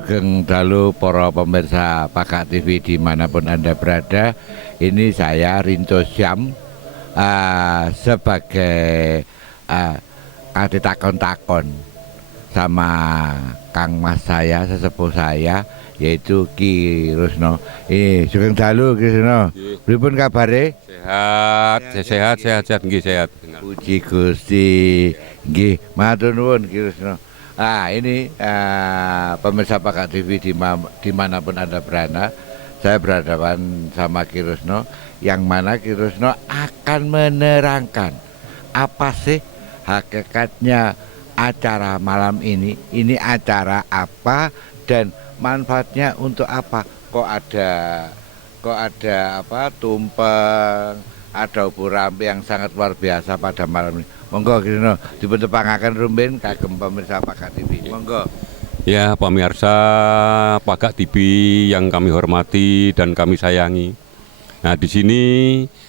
Sugeng Dalu para pemirsa Pakak TV dimanapun Anda berada. Ini saya Rinto Syam sebagai takon-takon sama Kang Mas saya, sesepuh saya, yaitu Ki Rusno. Sugeng Dalu Ki Rusno. Pripun kabare? Sehat, nggih sehat. Puji Gusti. Nggih, matur nuwun Ki Rusno. Ini pemirsa Pakak TV dimanapun Anda berada, saya berhadapan sama Ki Rusno, yang mana Ki Rusno akan menerangkan apa sih hakikatnya acara malam ini acara apa dan manfaatnya untuk apa? Kok ada tumpeng, ada obor rampe yang sangat luar biasa pada malam ini. Monggo Ki Rusno dipuntepangaken rumbin kagem pemirsa Pakak TV. Monggo. Ya, pemirsa Pakak TV yang kami hormati dan kami sayangi. Nah, di sini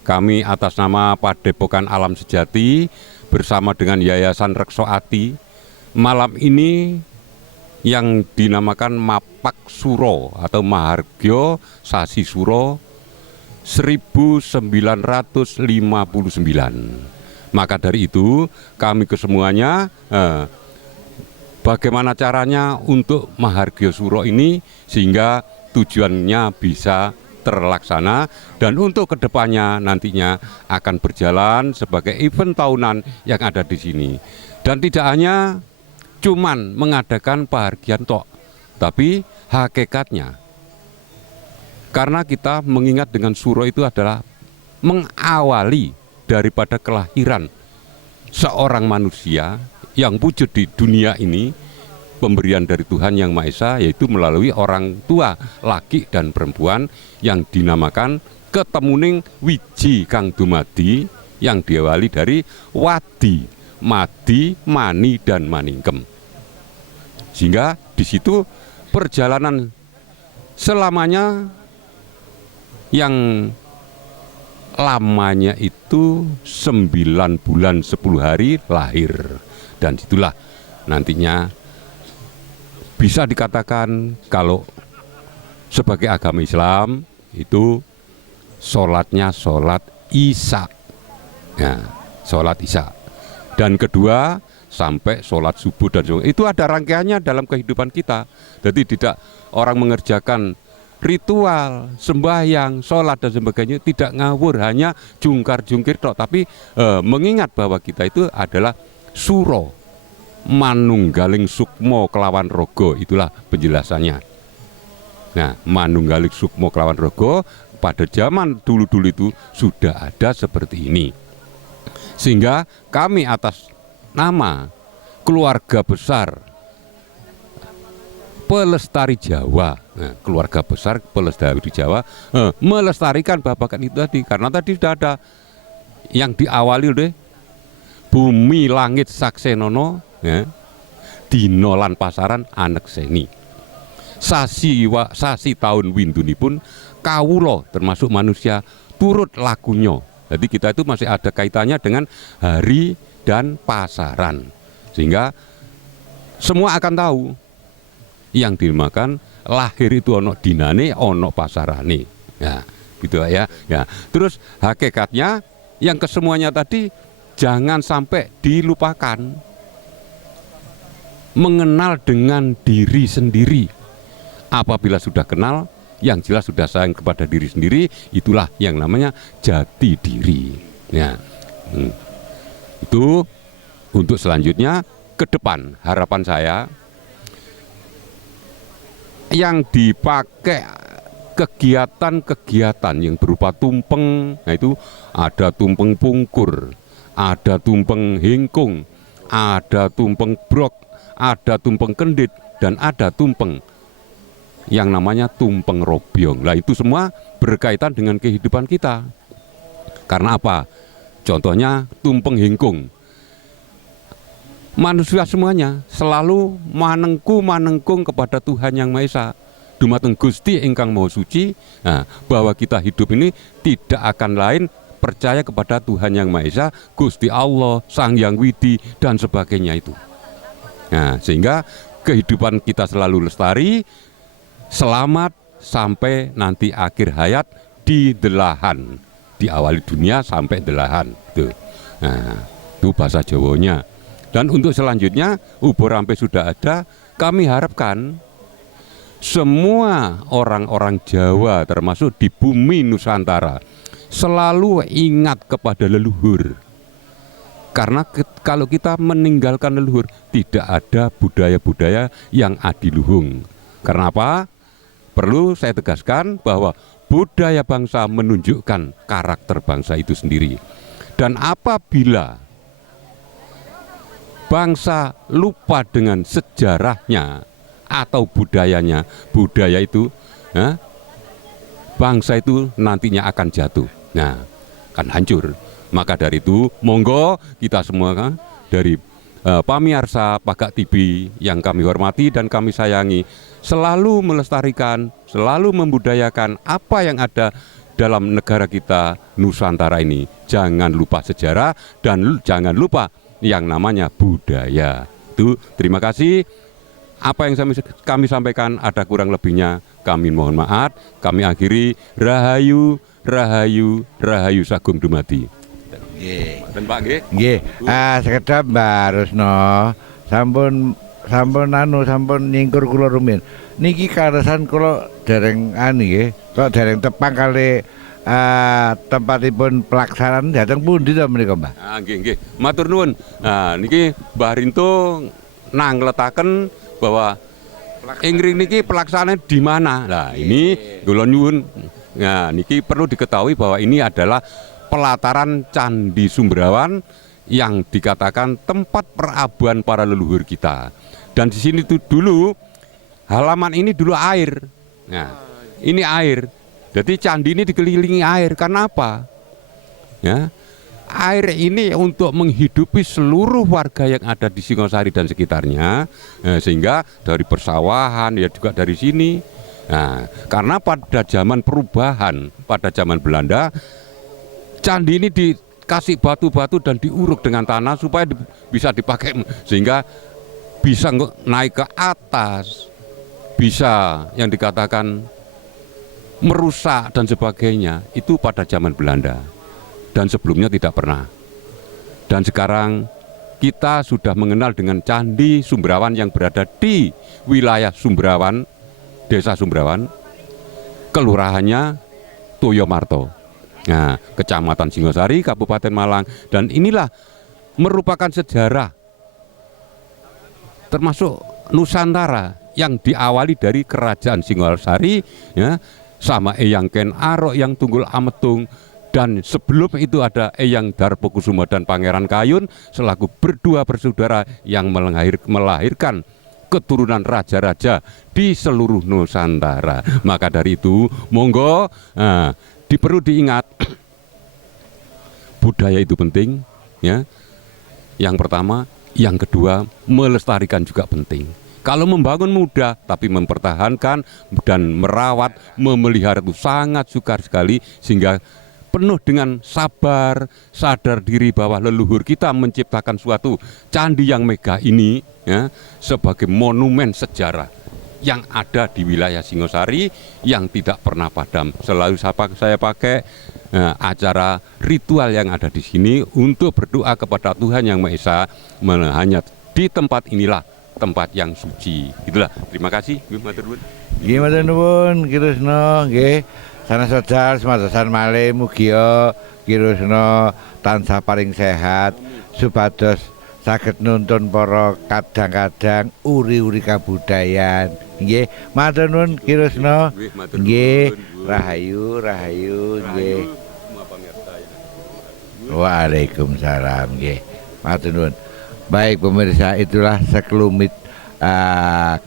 kami atas nama Padepokan Alam Sejati bersama dengan Yayasan Rekso Ati malam ini yang dinamakan Mapak Suro atau Mahargyo Sasi Suro 1959. Maka dari itu kami kesemuanya bagaimana caranya untuk Mahargyo Suro ini sehingga tujuannya bisa terlaksana dan untuk kedepannya nantinya akan berjalan sebagai event tahunan yang ada di sini. Dan tidak hanya cuman mengadakan pahargyan tok, tapi hakikatnya karena kita mengingat dengan Suro itu adalah mengawali daripada kelahiran seorang manusia yang wujud di dunia ini, pemberian dari Tuhan Yang Maha Esa, yaitu melalui orang tua laki dan perempuan yang dinamakan ketemuning wiji kang dumadi yang diawali dari wadi, madi, mani dan maningkem. Sehingga di situ perjalanan selamanya yang lamanya itu 9 bulan 10 hari lahir, dan itulah nantinya bisa dikatakan kalau sebagai agama Islam itu sholatnya sholat Isya, ya, sholat Isya, dan kedua sampai sholat subuh dan zuhur. Itu ada rangkaiannya dalam kehidupan kita. Jadi tidak orang mengerjakan ritual, sembahyang, sholat dan sebagainya tidak ngawur, hanya jungkar-jungkir tok, tapi mengingat bahwa kita itu adalah Suro, manunggaling sukmo kelawan rogo, itulah penjelasannya. Nah, manunggaling sukmo kelawan rogo pada zaman dulu-dulu itu sudah ada seperti ini. Sehingga kami atas nama keluarga besar Pelestari Jawa, nah, keluarga besar Pelestari Jawa melestarikan babakan itu tadi, karena tadi sudah ada yang diawali oleh bumi langit saksenono, ya, dino lan pasaran anek seni, sasi tahun windunipun kawulo termasuk manusia turut lakunya. Jadi kita itu masih ada kaitannya dengan hari dan pasaran, sehingga semua akan tahu yang dimakan lahir itu ono dinane, ono pasarane. Ya, gitu ya. Ya. Terus hakikatnya yang kesemuanya tadi jangan sampai dilupakan. Mengenal dengan diri sendiri. Apabila sudah kenal, yang jelas sudah sayang kepada diri sendiri, itulah yang namanya jati diri. Ya. Itu untuk selanjutnya ke depan harapan saya yang dipakai kegiatan-kegiatan yang berupa tumpeng. Nah, itu ada tumpeng pungkur, ada tumpeng hingkung, ada tumpeng brok, ada tumpeng kendit, dan ada tumpeng yang namanya tumpeng robyong. Nah, itu semua berkaitan dengan kehidupan kita. Karena apa? Contohnya tumpeng hingkung. Manusia semuanya selalu manengkung kepada Tuhan Yang Maha Esa, dumateng Gusti ingkang Maha Suci. Nah, bahwa kita hidup ini tidak akan lain percaya kepada Tuhan Yang Maha Esa, Gusti Allah, Sang Hyang Widi dan sebagainya itu. Nah, sehingga kehidupan kita selalu lestari, selamat sampai nanti akhir hayat di delahan, diawali dunia sampai delahan. Tuh. Nah, itu bahasa Jawanya. Dan untuk selanjutnya, ubur rampe sudah ada, kami harapkan semua orang-orang Jawa termasuk di bumi Nusantara selalu ingat kepada leluhur. Karena kalau kita meninggalkan leluhur, tidak ada budaya-budaya yang adiluhung. Karena apa? Perlu saya tegaskan bahwa budaya bangsa menunjukkan karakter bangsa itu sendiri. Dan apabila bangsa lupa dengan sejarahnya atau budayanya, budaya itu, bangsa itu nantinya akan jatuh. Nah, akan hancur. Maka dari itu, monggo kita semua dari pamirsa Pagak TV yang kami hormati dan kami sayangi, selalu melestarikan, selalu membudayakan apa yang ada dalam negara kita Nusantara ini. Jangan lupa sejarah dan jangan lupa yang namanya budaya. Itu terima kasih. Apa yang kami sampaikan ada kurang lebihnya, kami mohon maaf. Kami akhiri, Rahayu, Rahayu, Rahayu Sagung Dumadi. Dan Pak nggih. Nggih, sekedap Mbak Rusno, sampun nyingkur kula rumiyin. Niki karesan kula dereng nggih, kok dereng tepang kali tempatipun pelaksanaan dateng pundi to menika, Mbak? Nggih. Matur nuwun. Nah, niki Mbah Rinto nangletaken bahwa ingring niki pelaksanaan di mana. Nah, ini kula nyuwun. Nah, niki perlu diketahui bahwa ini adalah pelataran Candi Sumbrawan yang dikatakan tempat perabuan para leluhur kita. Dan di sini tuh dulu halaman ini dulu air. Nah, ini air. Jadi candi ini dikelilingi air. Karena apa? Ya, air ini untuk menghidupi seluruh warga yang ada di Singosari dan sekitarnya, sehingga dari persawahan ya juga dari sini. Nah, karena pada zaman perubahan, pada zaman Belanda, candi ini dikasih batu-batu dan diuruk dengan tanah supaya bisa dipakai, sehingga bisa naik ke atas, bisa yang dikatakan merusak dan sebagainya. Itu pada zaman Belanda dan sebelumnya tidak pernah. Dan sekarang kita sudah mengenal dengan Candi Sumbrawan yang berada di wilayah Sumbrawan, Desa Sumbrawan, kelurahannya Toyomarto. Nah, Kecamatan Singosari, Kabupaten Malang. Dan inilah merupakan sejarah termasuk Nusantara yang diawali dari Kerajaan Singosari, ya, sama Eyang Ken Arok yang Tunggul Ametung, dan sebelum itu ada Eyang Darpokusumo dan Pangeran Kayun selaku berdua bersaudara yang melahirkan keturunan raja-raja di seluruh Nusantara. Maka dari itu, monggo perlu diingat, budaya itu penting, ya. Yang pertama, yang kedua, melestarikan juga penting. Kalau membangun mudah, tapi mempertahankan dan merawat, memelihara itu sangat sukar sekali, sehingga penuh dengan sabar, sadar diri bahwa leluhur kita menciptakan suatu candi yang megah ini, ya, sebagai monumen sejarah yang ada di wilayah Singosari yang tidak pernah padam. Selalu saya pakai acara ritual yang ada di sini untuk berdoa kepada Tuhan Yang Maha Esa, hanya di tempat inilah tempat yang suci. Itulah. Terima kasih. Matur nuwun. Nggih, matur nuwun, Ki Rusno, nggih. Sanes sedal semadosan malih mugi Ki Rusno tansah paring sehat supados saged nuntun para kadang-kadang uri-uri kabudayan. Nggih, matur nuwun Ki Rusno. Nggih, rahayu, rahayu, nggih. Waalaikumsalam, nggih. Matur nuwun. Baik pemirsa, itulah sekelumit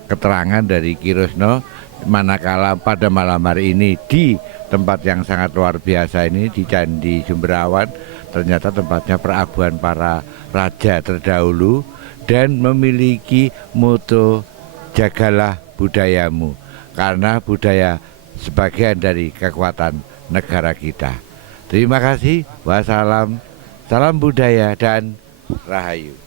keterangan dari Ki Rusno manakala pada malam hari ini di tempat yang sangat luar biasa ini di Candi Sumbrawan, ternyata tempatnya perabuan para raja terdahulu dan memiliki moto jagalah budayamu, karena budaya sebagian dari kekuatan negara kita. Terima kasih. Wassalam, salam budaya dan rahayu.